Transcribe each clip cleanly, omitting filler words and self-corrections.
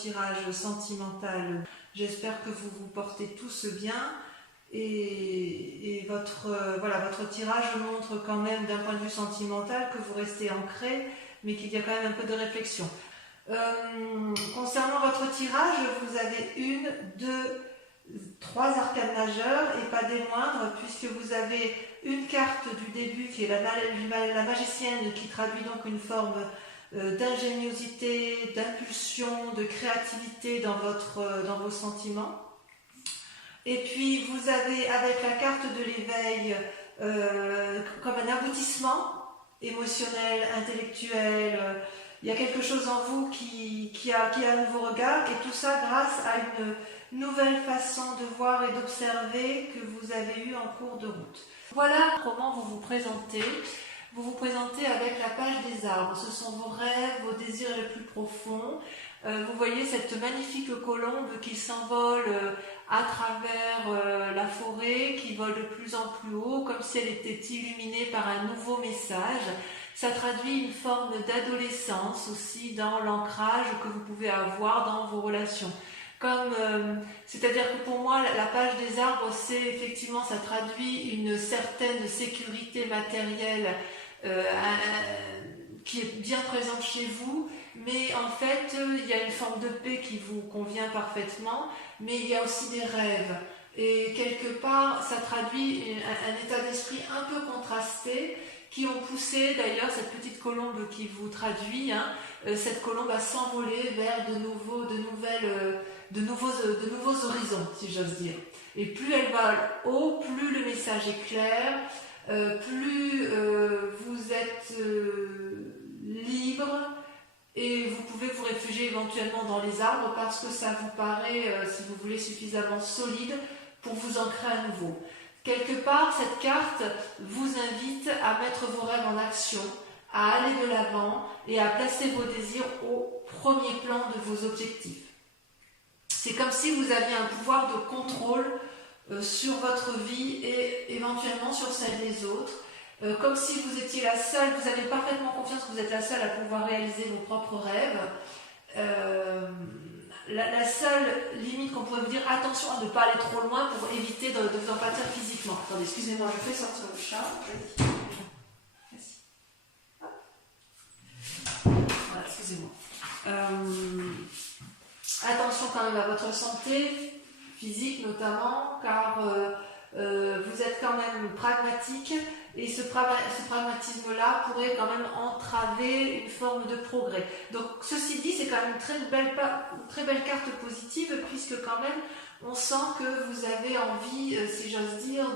tirage sentimental. J'espère que vous vous portez tous bien et votre tirage montre quand même d'un point de vue sentimental que vous restez ancré, mais qu'il y a quand même un peu de réflexion. Concernant votre tirage, vous avez 1, 2, 3 arcanes majeures et pas des moindres, puisque vous avez une carte du début qui est la magicienne, qui traduit donc une forme d'ingéniosité, d'impulsion, de créativité dans vos sentiments. Et puis vous avez avec la carte de l'éveil comme un aboutissement émotionnel, intellectuel. Il y a quelque chose en vous qui a un nouveau regard, et tout ça grâce à une nouvelle façon de voir et d'observer que vous avez eue en cours de route. Voilà comment vous vous présentez. Vous vous présentez avec la page des arbres. Ce sont vos rêves, vos désirs les plus profonds. Vous voyez cette magnifique colombe qui s'envole à travers la forêt, qui vole de plus en plus haut, comme si elle était illuminée par un nouveau message. Ça traduit une forme d'adolescence aussi dans l'ancrage que vous pouvez avoir dans vos relations. C'est-à-dire que pour moi, la page des arbres, c'est effectivement, ça traduit une certaine sécurité matérielle qui est bien présente chez vous, mais en fait, il y a une forme de paix qui vous convient parfaitement, mais il y a aussi des rêves. Et quelque part, ça traduit un état d'esprit un peu contrasté, qui ont poussé d'ailleurs cette petite colombe qui vous traduit, cette colombe à s'envoler vers de nouveaux horizons, si j'ose dire. Et plus elle va haut, plus le message est clair, plus vous êtes libre, et vous pouvez vous réfugier éventuellement dans les arbres parce que ça vous paraît, si vous voulez, suffisamment solide pour vous ancrer à nouveau. Quelque part, cette carte vous invite à mettre vos rêves en action, à aller de l'avant et à placer vos désirs au premier plan de vos objectifs. C'est comme si vous aviez un pouvoir de contrôle sur votre vie et éventuellement sur celle des autres. Comme si vous étiez la seule, vous avez parfaitement confiance que vous êtes la seule à pouvoir réaliser vos propres rêves. La seule limite qu'on pourrait vous dire, attention à ne pas aller trop loin pour éviter de vous en pâtir physiquement. Attendez, excusez-moi, je fais sortir le chat. Merci. Voilà, excusez-moi. Attention quand même à votre santé physique notamment, car vous êtes quand même pragmatique, et ce pragmatisme-là pourrait quand même entraver une forme de progrès. Donc ceci dit, c'est quand même une très belle carte positive, puisque quand même on sent que vous avez envie, si j'ose dire,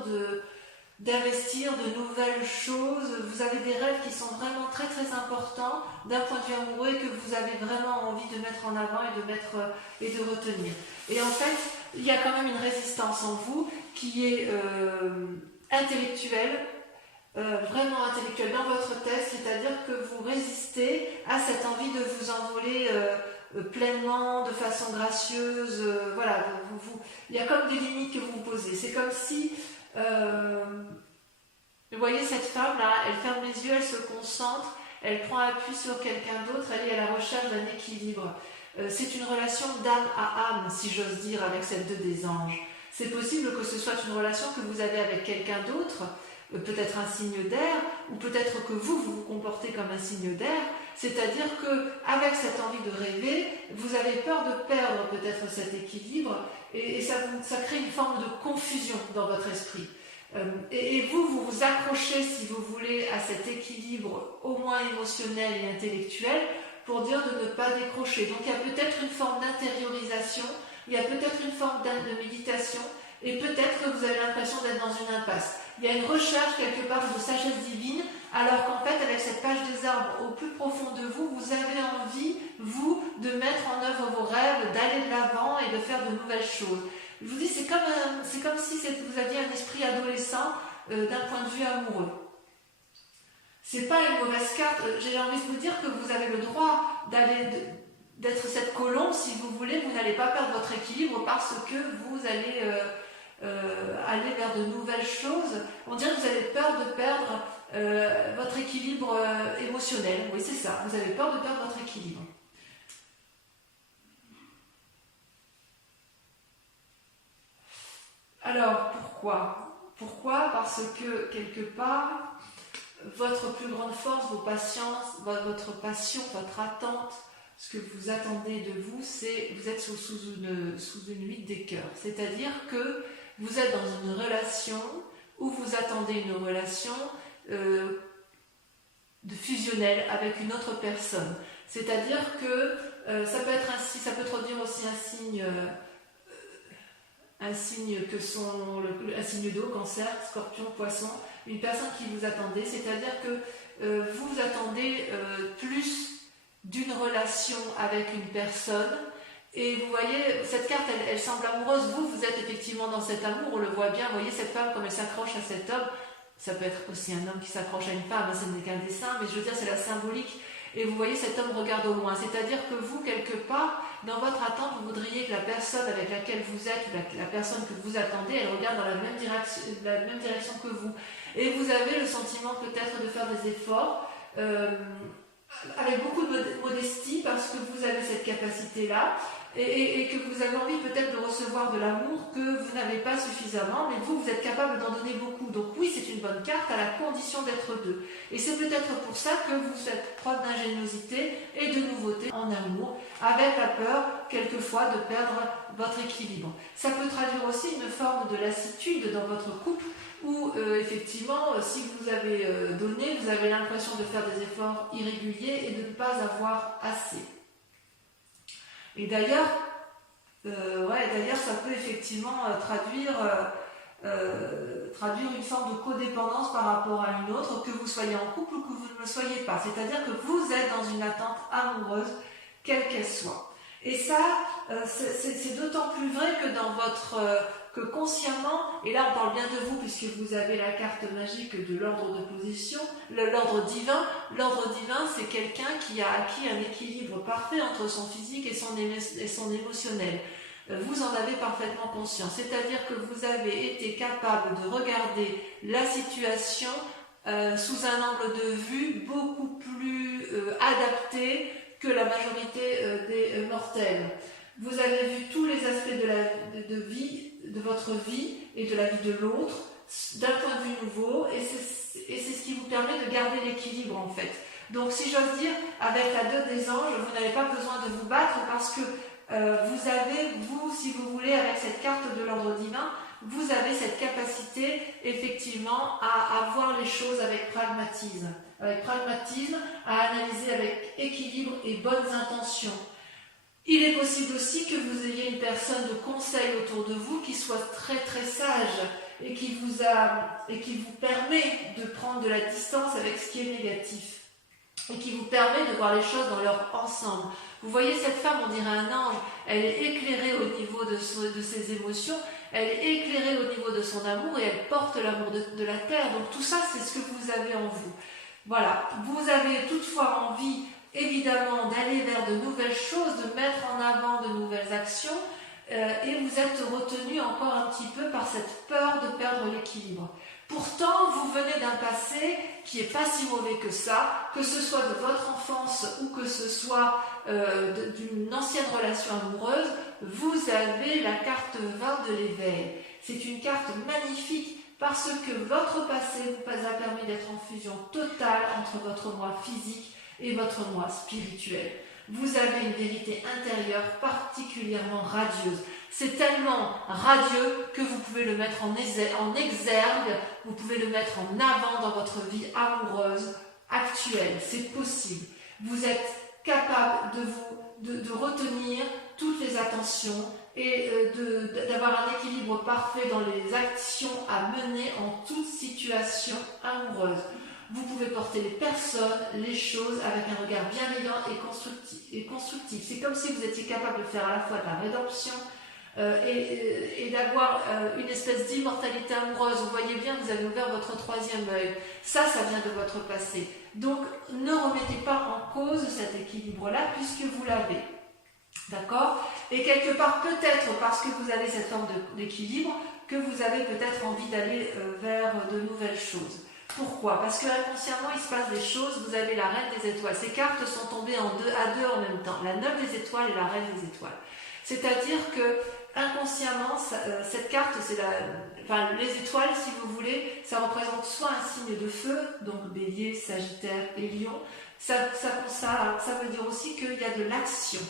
d'investir de nouvelles choses. Vous avez des rêves qui sont vraiment très très importants d'un point de vue amoureux, et que vous avez vraiment envie de mettre en avant et de retenir. Et en fait, il y a quand même une résistance en vous qui est intellectuelle, vraiment intellectuelle dans votre tête, c'est-à-dire que vous résistez à cette envie de vous envoler pleinement, de façon gracieuse. Voilà, il y a comme des limites que vous vous posez. C'est comme si vous voyez cette femme-là, elle ferme les yeux, elle se concentre, elle prend appui sur quelqu'un d'autre, elle est à la recherche d'un équilibre. C'est une relation d'âme à âme, si j'ose dire, avec cette 2 des anges. C'est possible que ce soit une relation que vous avez avec quelqu'un d'autre, peut-être un signe d'air, ou peut-être que vous vous comportez comme un signe d'air, c'est-à-dire qu'avec cette envie de rêver, vous avez peur de perdre peut-être cet équilibre, et ça crée une forme de confusion dans votre esprit. Et vous vous accrochez, si vous voulez, à cet équilibre au moins émotionnel et intellectuel, pour dire de ne pas décrocher. Donc il y a peut-être une forme d'intériorisation, il y a peut-être une forme de méditation, et peut-être que vous avez l'impression d'être dans une impasse. Il y a une recherche quelque part de sagesse divine, alors qu'en fait, avec cette page des arbres au plus profond de vous, vous avez envie, vous, de mettre en œuvre vos rêves, d'aller de l'avant et de faire de nouvelles choses. Je vous dis, c'est comme si vous aviez un esprit adolescent d'un point de vue amoureux. C'est pas une mauvaise carte. J'ai envie de vous dire que vous avez le droit d'être cette colombe, si vous voulez. Vous n'allez pas perdre votre équilibre parce que vous allez aller vers de nouvelles choses. On dirait que vous avez peur de perdre votre équilibre émotionnel. Oui, c'est ça. Vous avez peur de perdre votre équilibre. Alors, pourquoi? Pourquoi? Parce que, quelque part, votre plus grande force, vos patiences, votre passion, votre attente, ce que vous attendez de vous, c'est vous êtes sous une huile des cœurs. C'est-à-dire que vous êtes dans une relation où vous attendez une relation de fusionnelle avec une autre personne. C'est-à-dire que ça peut être ainsi, ça peut traduire aussi un signe que sont un signe d'eau, cancer, scorpion, poisson, une personne qui vous attendait, c'est-à-dire que vous attendez plus d'une relation avec une personne, et vous voyez, cette carte, elle semble amoureuse, vous êtes effectivement dans cet amour, on le voit bien, vous voyez cette femme comme elle s'accroche à cet homme, ça peut être aussi un homme qui s'accroche à une femme, ce n'est qu'un dessin, mais je veux dire, c'est la symbolique. Et vous voyez, cet homme regarde au loin. C'est-à-dire que vous, quelque part, dans votre attente, vous voudriez que la personne avec laquelle vous êtes, ou la personne que vous attendez, elle regarde dans la même direction que vous. Et vous avez le sentiment peut-être de faire des efforts, avec beaucoup de modestie, parce que vous avez cette capacité-là, et que vous avez envie peut-être de recevoir de l'amour que vous n'avez pas suffisamment, mais vous êtes capable d'en donner beaucoup. Donc oui, c'est une bonne carte à la condition d'être deux. Et c'est peut-être pour ça que vous faites preuve d'ingéniosité et de nouveauté en amour, avec la peur, quelquefois, de perdre votre équilibre. Ça peut traduire aussi une forme de lassitude dans votre couple, où effectivement, si vous avez donné, vous avez l'impression de faire des efforts irréguliers et de ne pas avoir assez. Et d'ailleurs, ça peut effectivement traduire une forme de codépendance par rapport à une autre, que vous soyez en couple ou que vous ne le soyez pas. C'est-à-dire que vous êtes dans une attente amoureuse, quelle qu'elle soit. Et ça, c'est d'autant plus vrai que consciemment, et là on parle bien de vous puisque vous avez la carte magique de l'ordre de position, l'ordre divin. L'ordre divin, c'est quelqu'un qui a acquis un équilibre parfait entre son physique et son émotionnel. Vous en avez parfaitement conscience, c'est-à-dire que vous avez été capable de regarder la situation sous un angle de vue beaucoup plus adapté que la majorité des mortels. Vous avez vu tous les aspects de votre vie et de la vie de l'autre d'un point de vue nouveau, et c'est ce qui vous permet de garder l'équilibre en fait. Donc si j'ose dire, avec la dot des anges, vous n'avez pas besoin de vous battre parce que si vous voulez, avec cette carte de l'ordre divin, vous avez cette capacité effectivement à voir les choses avec pragmatisme, à analyser avec équilibre et bonnes intentions. Il est possible aussi que vous ayez une personne de conseil autour de vous qui soit très très sage et qui vous permet de prendre de la distance avec ce qui est négatif et qui vous permet de voir les choses dans leur ensemble. Vous voyez cette femme, on dirait un ange, elle est éclairée au niveau de ses émotions, elle est éclairée au niveau de son amour et elle porte l'amour de la terre. Donc tout ça, c'est ce que vous avez en vous. Voilà, vous avez toutefois envie, évidemment, d'aller vers de nouvelles choses, de mettre en avant de nouvelles actions, et vous êtes retenu encore un petit peu par cette peur de perdre l'équilibre. Pourtant, vous venez d'un passé qui n'est pas si mauvais que ça, que ce soit de votre enfance ou que ce soit d'une ancienne relation amoureuse, vous avez la carte 20 de l'éveil. C'est une carte magnifique parce que votre passé vous a permis d'être en fusion totale entre votre moi physique et votre moi spirituel. Vous avez une vérité intérieure particulièrement radieuse. C'est tellement radieux que vous pouvez le mettre en exergue, vous pouvez le mettre en avant dans votre vie amoureuse actuelle. C'est possible. Vous êtes capable de retenir toutes les attentions et d'avoir un équilibre parfait dans les actions à mener en toute situation amoureuse. Vous pouvez porter les personnes, les choses avec un regard bienveillant et constructif. C'est comme si vous étiez capable de faire à la fois de la rédemption et d'avoir une espèce d'immortalité amoureuse. Vous voyez bien, vous avez ouvert votre troisième œil. Ça vient de votre passé. Donc, ne remettez pas en cause cet équilibre-là puisque vous l'avez. D'accord? Et quelque part, peut-être parce que vous avez cette forme d'équilibre, que vous avez peut-être envie d'aller vers de nouvelles choses. Pourquoi? Parce que inconsciemment, il se passe des choses. Vous avez la reine des étoiles. Ces cartes sont tombées à deux en même temps. La 9 des étoiles et la reine des étoiles. C'est-à-dire que inconsciemment, cette carte, c'est les étoiles, si vous voulez, ça représente soit un signe de feu, donc Bélier, Sagittaire et Lion. Ça veut dire aussi qu'il y a de l'action,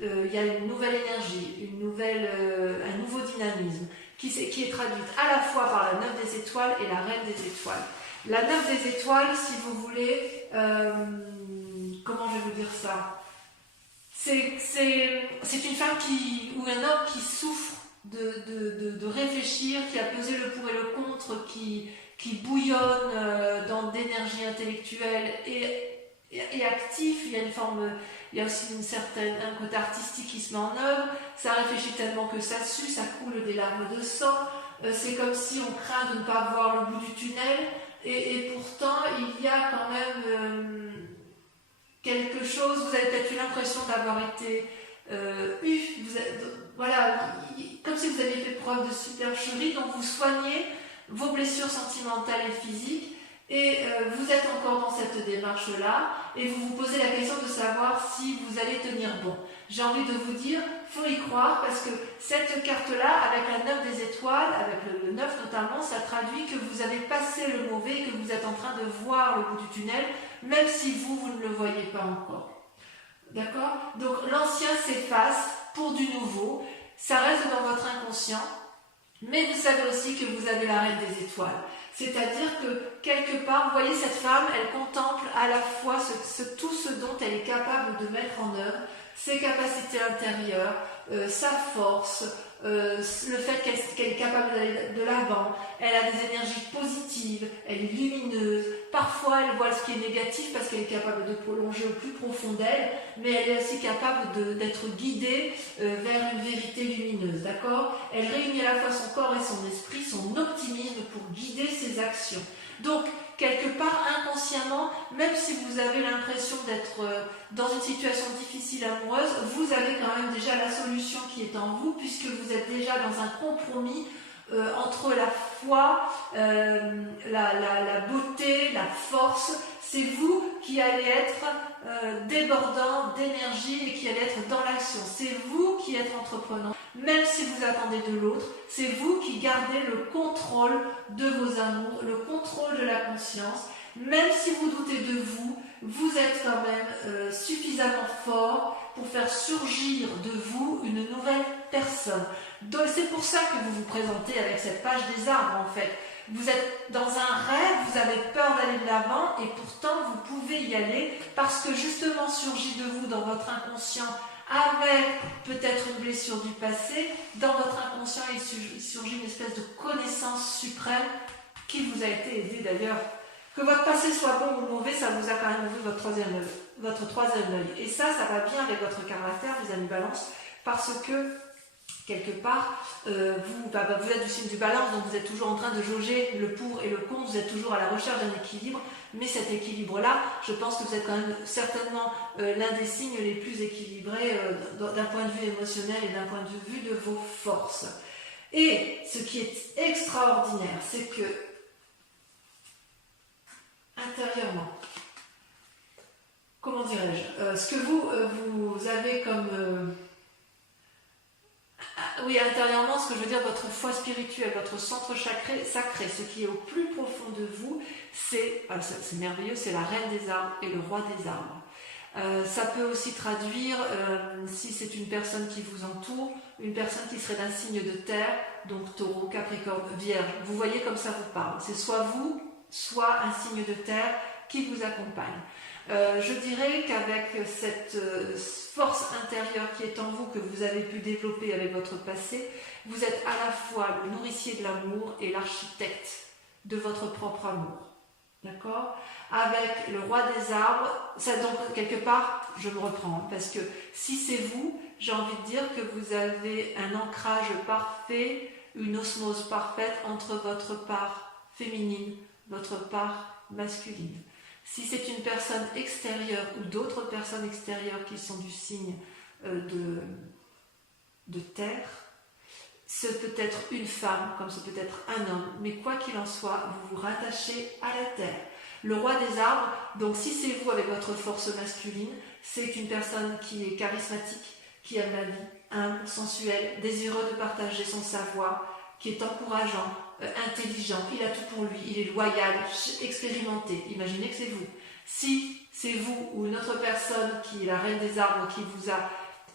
il y a une nouvelle énergie, un nouveau dynamisme qui est traduite à la fois par la 9 des étoiles et la reine des étoiles. La 9 des étoiles, si vous voulez, comment je vais vous dire ça? C'est une femme ou un homme qui souffre de réfléchir, qui a pesé le pour et le contre, qui bouillonne d'énergie intellectuelle et actif. Il y a aussi un côté artistique qui se met en œuvre. Ça réfléchit tellement que ça sue, ça coule des larmes de sang. C'est comme si on craint de ne pas voir le bout du tunnel. Et pourtant, il y a quand même quelque chose. Vous avez peut-être eu l'impression d'avoir été comme si vous aviez fait preuve de supercherie, donc vous soignez vos blessures sentimentales et physiques, et vous êtes encore dans cette démarche-là, et vous vous posez la question de savoir si vous allez tenir bon. J'ai envie de vous dire, il faut y croire, parce que cette carte-là, avec la 9 des étoiles, avec le 9 notamment, ça traduit que vous avez passé le mauvais, que vous êtes en train de voir le bout du tunnel, même si vous ne le voyez pas encore. D'accord? Donc l'ancien s'efface pour du nouveau, ça reste dans votre inconscient, mais vous savez aussi que vous avez la reine des étoiles. C'est-à-dire que quelque part, vous voyez cette femme, elle contemple à la fois tout ce dont elle est capable de mettre en œuvre, ses capacités intérieures, sa force, le fait qu'elle est capable d'aller de l'avant, elle a des énergies positives, elle est lumineuse, parfois elle voit ce qui est négatif parce qu'elle est capable de prolonger au plus profond d'elle, mais elle est aussi capable d'être guidée vers une vérité lumineuse, d'accord? Elle réunit à la fois son corps et son esprit, son optimisme pour guider ses actions. Donc, quelque part, inconsciemment, même si vous avez l'impression d'être dans une situation difficile amoureuse, vous avez quand même déjà la solution qui est en vous, puisque vous êtes déjà dans un compromis entre la foi, la beauté, la force. C'est vous qui allez être débordant d'énergie et qui allez être dans l'action. C'est vous qui êtes entreprenant. Même si vous attendez de l'autre, c'est vous qui gardez le contrôle de vos amours, le contrôle de la conscience. Même si vous doutez de vous, vous êtes quand même suffisamment fort pour faire surgir de vous une nouvelle personne. Donc c'est pour ça que vous vous présentez avec cette page des arbres en fait. Vous êtes dans un rêve, vous avez peur d'aller de l'avant et pourtant vous pouvez y aller parce que justement surgit de vous dans votre inconscient avec peut-être une blessure du passé, dans votre inconscient il surgit une espèce de connaissance suprême qui vous a été aidée d'ailleurs. Que votre passé soit bon ou mauvais, ça vous a quand même ouvert votre troisième œil. Et ça va bien avec votre caractère, les amis Balance, parce que quelque part, vous êtes du signe du Balance, donc vous êtes toujours en train de jauger le pour et le contre, vous êtes toujours à la recherche d'un équilibre, mais cet équilibre-là, je pense que vous êtes quand même certainement l'un des signes les plus équilibrés d'un point de vue émotionnel et d'un point de vue de vos forces. Et ce qui est extraordinaire, c'est que intérieurement, comment dirais-je, ce que vous avez comme... oui, intérieurement, ce que je veux dire, votre foi spirituelle, votre centre sacré, ce qui est au plus profond de vous, c'est merveilleux, c'est la reine des arbres et le roi des arbres. Ça peut aussi traduire, si c'est une personne qui vous entoure, une personne qui serait d'un signe de terre, donc taureau, capricorne, vierge. Vous voyez comme ça vous parle. C'est soit vous, soit un signe de terre qui vous accompagne. Je dirais qu'avec cette force intérieure qui est en vous, que vous avez pu développer avec votre passé, vous êtes à la fois le nourricier de l'amour et l'architecte de votre propre amour. D'accord? Avec le roi des arbres, ça donc quelque part, je me reprends, parce que si c'est vous, j'ai envie de dire que vous avez un ancrage parfait, une osmose parfaite entre votre part féminine, votre part masculine. Si c'est une personne extérieure ou d'autres personnes extérieures qui sont du signe de terre, ce peut être une femme comme ce peut être un homme, mais quoi qu'il en soit, vous vous rattachez à la terre. Le roi des arbres, donc si c'est vous avec votre force masculine, c'est une personne qui est charismatique, qui aime la vie, humble, sensuel, désireux de partager son savoir, qui est encourageant, intelligent, il a tout pour lui, il est loyal, expérimenté. Imaginez que c'est vous. Si c'est vous ou une autre personne qui est la reine des arbres,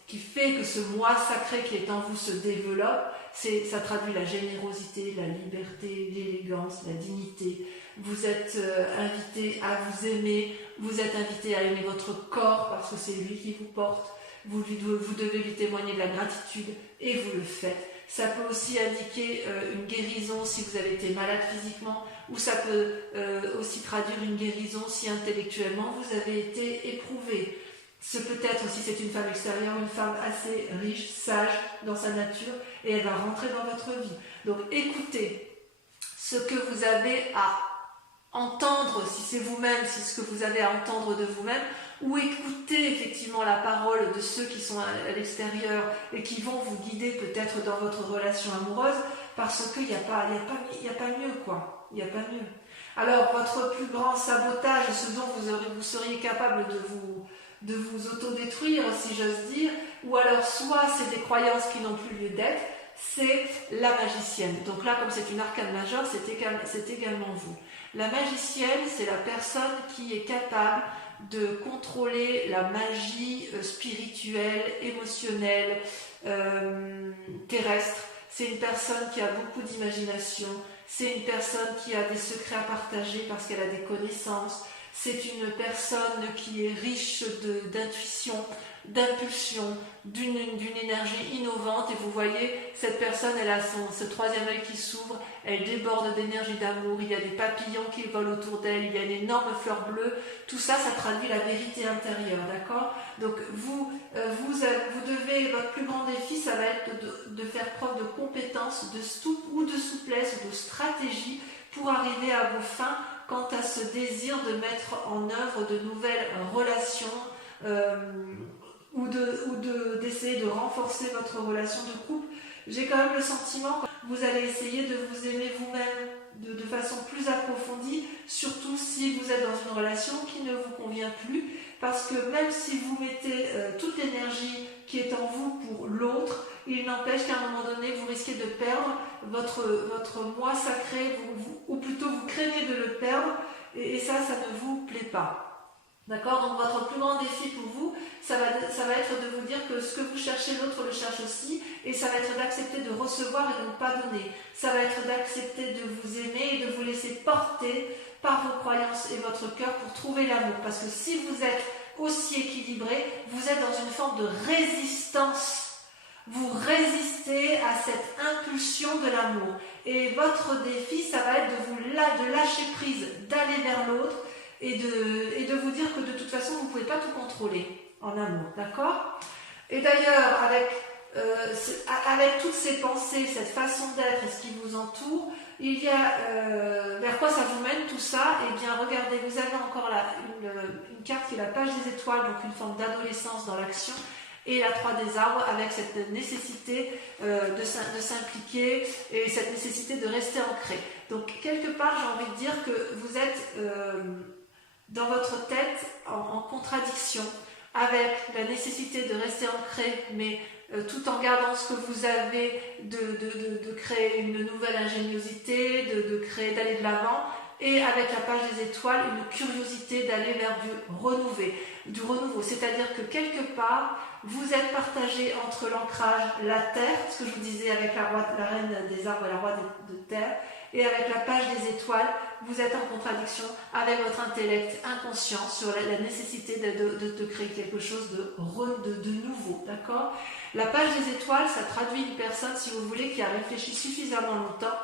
qui fait que ce moi sacré qui est en vous se développe, ça traduit la générosité, la liberté, l'élégance, la dignité. Vous êtes invité à vous aimer, vous êtes invité à aimer votre corps parce que c'est lui qui vous porte. Vous devez lui témoigner de la gratitude et vous le faites. Ça peut aussi indiquer une guérison si vous avez été malade physiquement, ou ça peut aussi traduire une guérison si intellectuellement vous avez été éprouvé. Ce peut être aussi, c'est une femme extérieure, une femme assez riche, sage dans sa nature, et elle va rentrer dans votre vie. Donc écoutez ce que vous avez à entendre, si c'est vous-même, si ce que vous avez à entendre de vous-même, ou écoutez effectivement la parole de ceux qui sont à l'extérieur et qui vont vous guider peut-être dans votre relation amoureuse, parce qu'il n'y a pas mieux, quoi. Il n'y a pas mieux. Alors, votre plus grand sabotage, ce dont vous seriez capable de vous autodétruire, si j'ose dire, ou alors soit c'est des croyances qui n'ont plus lieu d'être, c'est la magicienne. Donc là, comme c'est une arcane majeure, c'est également vous. La magicienne, c'est la personne qui est capable de contrôler la magie spirituelle, émotionnelle, terrestre. C'est une personne qui a beaucoup d'imagination, c'est une personne qui a des secrets à partager parce qu'elle a des connaissances, c'est une personne qui est riche d'intuition, d'impulsion, d'une énergie innovante. Et vous voyez, cette personne, elle a ce troisième œil qui s'ouvre, elle déborde d'énergie d'amour, il y a des papillons qui volent autour d'elle, il y a une énorme fleur bleue. Tout ça, ça traduit la vérité intérieure, d'accord? Donc vous devez, votre plus grand défi, ça va être de faire preuve de compétence, de souplesse, ou de stratégie pour arriver à vos fins quant à ce désir de mettre en œuvre de nouvelles relations, ou d'essayer de renforcer votre relation de couple. J'ai quand même le sentiment que vous allez essayer de vous aimer vous-même de façon plus approfondie, surtout si vous êtes dans une relation qui ne vous convient plus, parce que même si vous mettez toute l'énergie qui est en vous pour l'autre, il n'empêche qu'à un moment donné, vous risquez de perdre votre moi sacré, ou plutôt vous craignez de le perdre, et ça ne vous plaît pas. D'accord? Donc votre plus grand défi pour vous, ça va être de vous dire que ce que vous cherchez, l'autre le cherche aussi, et ça va être d'accepter de recevoir et de ne pas donner. Ça va être d'accepter de vous aimer et de vous laisser porter par vos croyances et votre cœur pour trouver l'amour. Parce que si vous êtes aussi équilibré, vous êtes dans une forme de résistance. Vous résistez à cette impulsion de l'amour. Et votre défi, ça va être de lâcher prise, d'aller vers l'autre, et de vous dire que de toute façon, vous ne pouvez pas tout contrôler en amour, d'accord? Et d'ailleurs, avec toutes ces pensées, cette façon d'être et ce qui vous entoure, il y a vers quoi ça vous mène tout ça? Eh bien, regardez, vous avez encore là une carte qui est la page des étoiles, donc une forme d'adolescence dans l'action, et la 3 des arbres avec cette nécessité de s'impliquer et cette nécessité de rester ancré. Donc, quelque part, j'ai envie de dire que vous êtes dans votre tête en contradiction avec la nécessité de rester ancré, mais tout en gardant ce que vous avez, de créer une nouvelle ingéniosité, d'aller de l'avant, et avec la page des étoiles, une curiosité d'aller vers du renouveau. C'est-à-dire que quelque part, vous êtes partagé entre l'ancrage, la terre, ce que je vous disais avec la reine des arbres et la roi de terre, et avec la page des étoiles, vous êtes en contradiction avec votre intellect inconscient sur la nécessité de créer quelque chose de nouveau, d'accord? La page des étoiles, ça traduit une personne, si vous voulez, qui a réfléchi suffisamment longtemps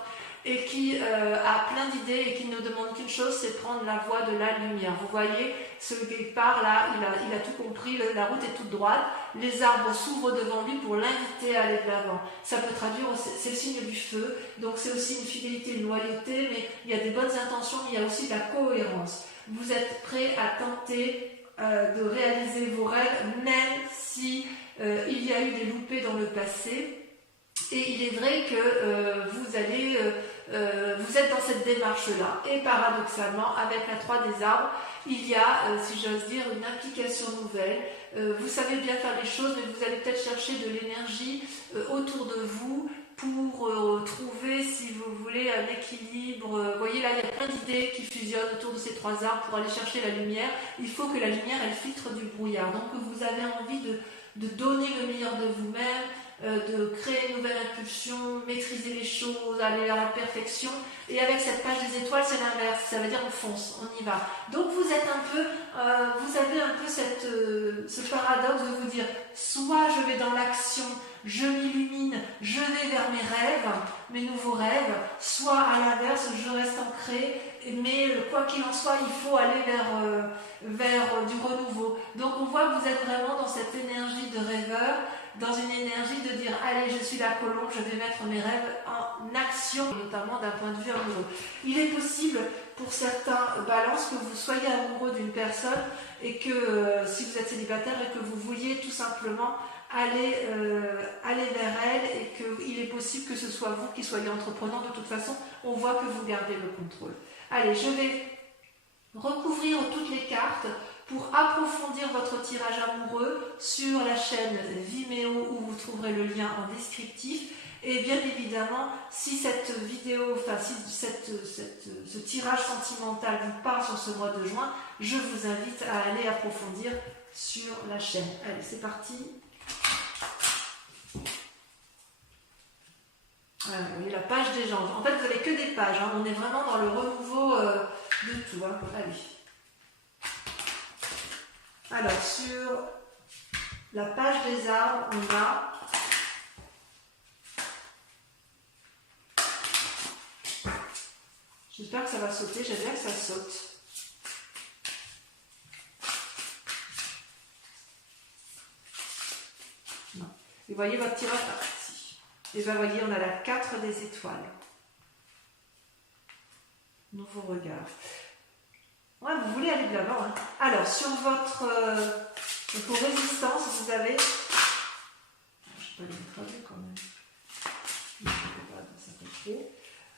et qui a plein d'idées et qui ne demande qu'une chose, c'est prendre la voie de la lumière. Vous voyez, ce guépard là, il a tout compris, la route est toute droite, les arbres s'ouvrent devant lui pour l'inviter à aller de l'avant. Ça peut traduire, c'est le signe du feu, donc c'est aussi une fidélité, une loyauté, mais il y a des bonnes intentions, mais il y a aussi de la cohérence. Vous êtes prêt à tenter de réaliser vos rêves, même si il y a eu des loupés dans le passé. Et il est vrai que vous allez vous êtes dans cette démarche-là. Et paradoxalement, avec la 3 des arbres, il y a, si j'ose dire, une implication nouvelle. Vous savez bien faire les choses, mais vous allez peut-être chercher de l'énergie autour de vous pour trouver, si vous voulez, un équilibre. Vous voyez, là, il y a plein d'idées qui fusionnent autour de ces 3 arbres pour aller chercher la lumière. Il faut que la lumière, elle filtre du brouillard. Donc, vous avez envie de donner le meilleur de vous-même, de créer une nouvelle impulsion, maîtriser les choses, aller vers la perfection. Et avec cette page des étoiles, c'est l'inverse. Ça veut dire on fonce, on y va. Donc vous êtes un peu, vous avez un peu ce paradoxe de vous dire, soit je vais dans l'action, je m'illumine, je vais vers mes rêves, mes nouveaux rêves, soit à l'inverse, je reste ancré, mais quoi qu'il en soit, il faut aller vers du renouveau. Donc on voit que vous êtes vraiment dans cette énergie de rêveur, dans une énergie de dire allez, je suis la colombe, je vais mettre mes rêves en action, notamment d'un point de vue amoureux. Il est possible pour certains balances que vous soyez amoureux d'une personne et que si vous êtes célibataire et que vous vouliez tout simplement aller vers elle et qu'il est possible que ce soit vous qui soyez entreprenant. De toute façon, on voit que vous gardez le contrôle. Allez, je vais recouvrir toutes les cartes pour approfondir votre tirage amoureux sur la chaîne Vimeo où vous trouverez le lien en descriptif. Et bien évidemment, si cette vidéo, enfin si ce tirage sentimental vous parle sur ce mois de juin, je vous invite à aller approfondir sur la chaîne. Allez, c'est parti. Voilà, vous voyez la page des gens. En fait, vous n'avez que des pages. Hein. On est vraiment dans le renouveau de tout. Hein. Allez. Alors, sur la page des arbres, on a j'espère que ça va sauter. J'aime bien que ça saute. Non. Et voyez votre tirage ici. Et bien, voyez, on a la 4 des étoiles. Nouveau regard. Ouais, vous voulez aller de l'avant. Hein. Alors, sur votre vos résistances, vous avez... Je ne vais pas les mettre à vue quand même. Je ne sais pas, ça fait trop.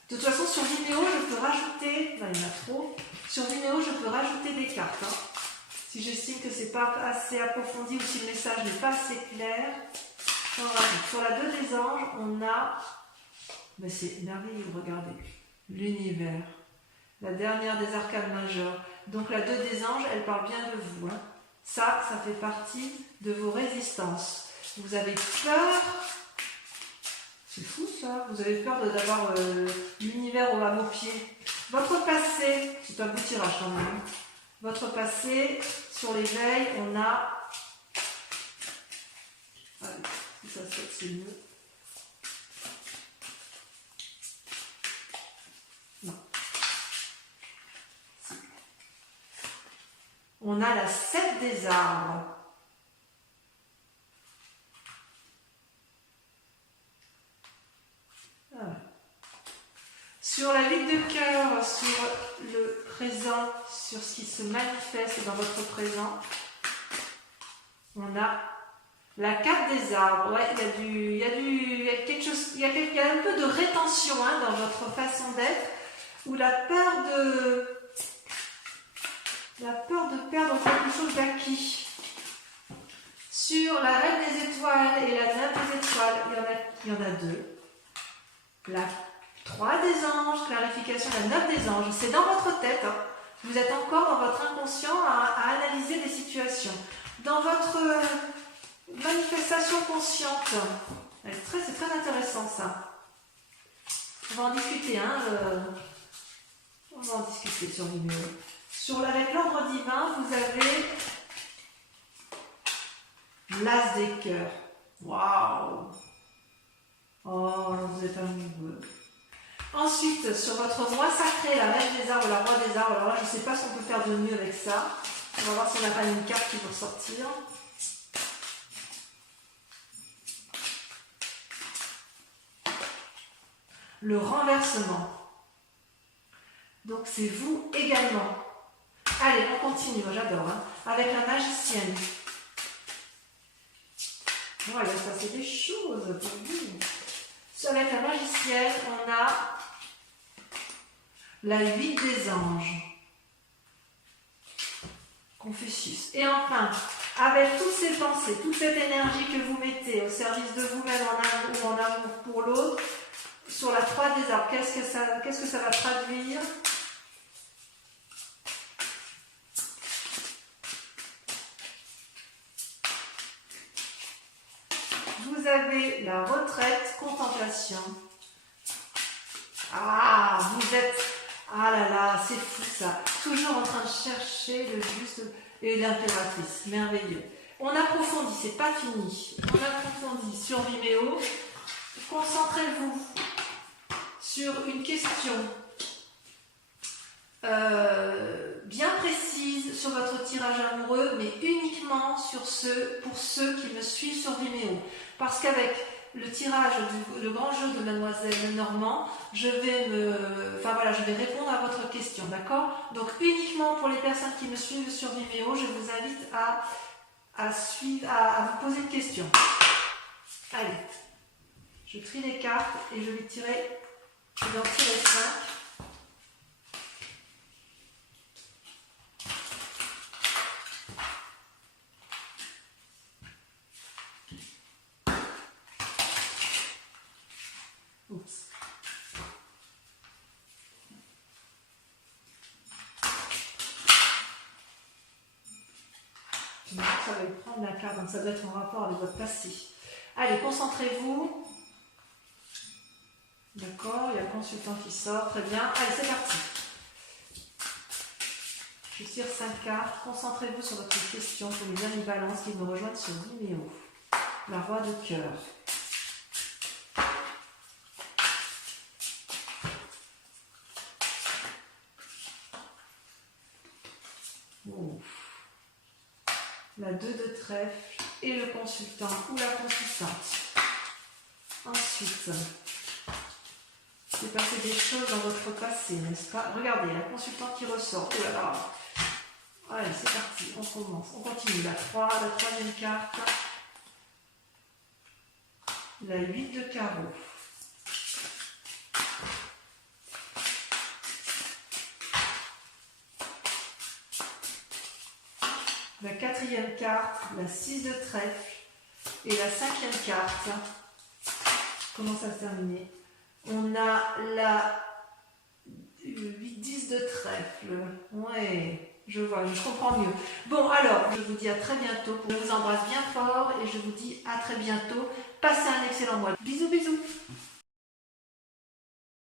De toute façon, sur Vimeo, je peux rajouter... Non, il y en a trop. Sur Vimeo, je peux rajouter des cartes. Hein. Si j'estime que ce n'est pas assez approfondi ou si le message n'est pas assez clair, j'en rajoute. Sur la 2 des anges, on a... Mais c'est merveilleux, regardez. L'univers. La dernière des arcanes majeures. Donc la 2 des anges, elle parle bien de vous. Hein. Ça fait partie de vos résistances. Vous avez peur. C'est fou ça. Vous avez peur d'avoir l'univers à vos pieds. Votre passé, c'est un beau tirage quand même. Votre passé, sur l'éveil, on a... Allez, si ça saute, c'est mieux. On a la 7 des arbres. Ah. Sur la 8 de cœur, sur le présent, sur ce qui se manifeste dans votre présent, on a la 4 des arbres. Ouais, il y a quelque chose, il y a un peu de rétention hein, dans votre façon d'être, ou la peur de perdre quelque chose d'acquis. Sur la reine des étoiles et la 9 des étoiles, il y en a 2. La 3 des anges, clarification, la 9 des anges, c'est dans votre tête. Hein. Vous êtes encore dans votre inconscient à analyser des situations. Dans votre manifestation consciente, c'est très intéressant ça. On va en discuter, hein, on va en discuter sur Vimeo. Avec l'ordre divin, vous avez l'as des cœurs. Waouh! Oh, vous êtes amoureux. Ensuite, sur votre roi sacré, la reine des arbres, la roi des arbres, alors là, je ne sais pas ce qu'on peut faire de mieux avec ça. On va voir si on n'a pas une carte qui va sortir. Le renversement. Donc, c'est vous également. Allez, on continue, j'adore, hein, avec la magicienne. Oh, il va se passer des choses pour vous. Avec la magicienne, on a la 8 des anges, Confucius. Et enfin, avec toutes ces pensées, toute cette énergie que vous mettez au service de vous-même en amour pour l'autre, sur la 3 des arbres, qu'est-ce que ça va traduire? Vous avez la retraite, contemplation. Ah, vous êtes... Ah là là, c'est fou ça. Toujours en train de chercher le juste et l'impératrice. Merveilleux. On approfondit, c'est pas fini. On approfondit sur Vimeo. Concentrez-vous sur une question bien précise sur votre tirage amoureux, mais uniquement pour ceux qui me suivent sur Vimeo. Parce qu'avec le tirage le grand jeu de Mademoiselle Normand, je vais répondre à votre question, d'accord? Donc uniquement pour les personnes qui me suivent sur Vimeo, je vous invite à vous poser une question. Allez, je trie les cartes et je vais en tirer 5. Oups. Ça va prendre la carte, donc ça doit être en rapport avec votre passé. Allez, concentrez-vous. D'accord, il y a le consultant qui sort, très bien. Allez, c'est parti. Je tire 5 cartes. Concentrez-vous sur votre question pour les amis Balance qui me rejoignent sur Vimeo. La roi de cœur. La 2 de trèfle et le consultant ou la consultante. Ensuite, il s'est passé des choses dans votre passé, n'est-ce pas? Regardez, la consultante qui ressort. Oh là là. Allez, c'est parti, on commence. On continue. La 3, la troisième carte. La 8 de carreau. La 4e carte, la 6 de trèfle et la 5e carte. Comment ça se terminer? On a la 8-10 de trèfle. Ouais, je vois, je comprends mieux. Bon, alors, je vous dis à très bientôt. Je vous embrasse bien fort et je vous dis à très bientôt. Passez un excellent mois. Bisous, bisous.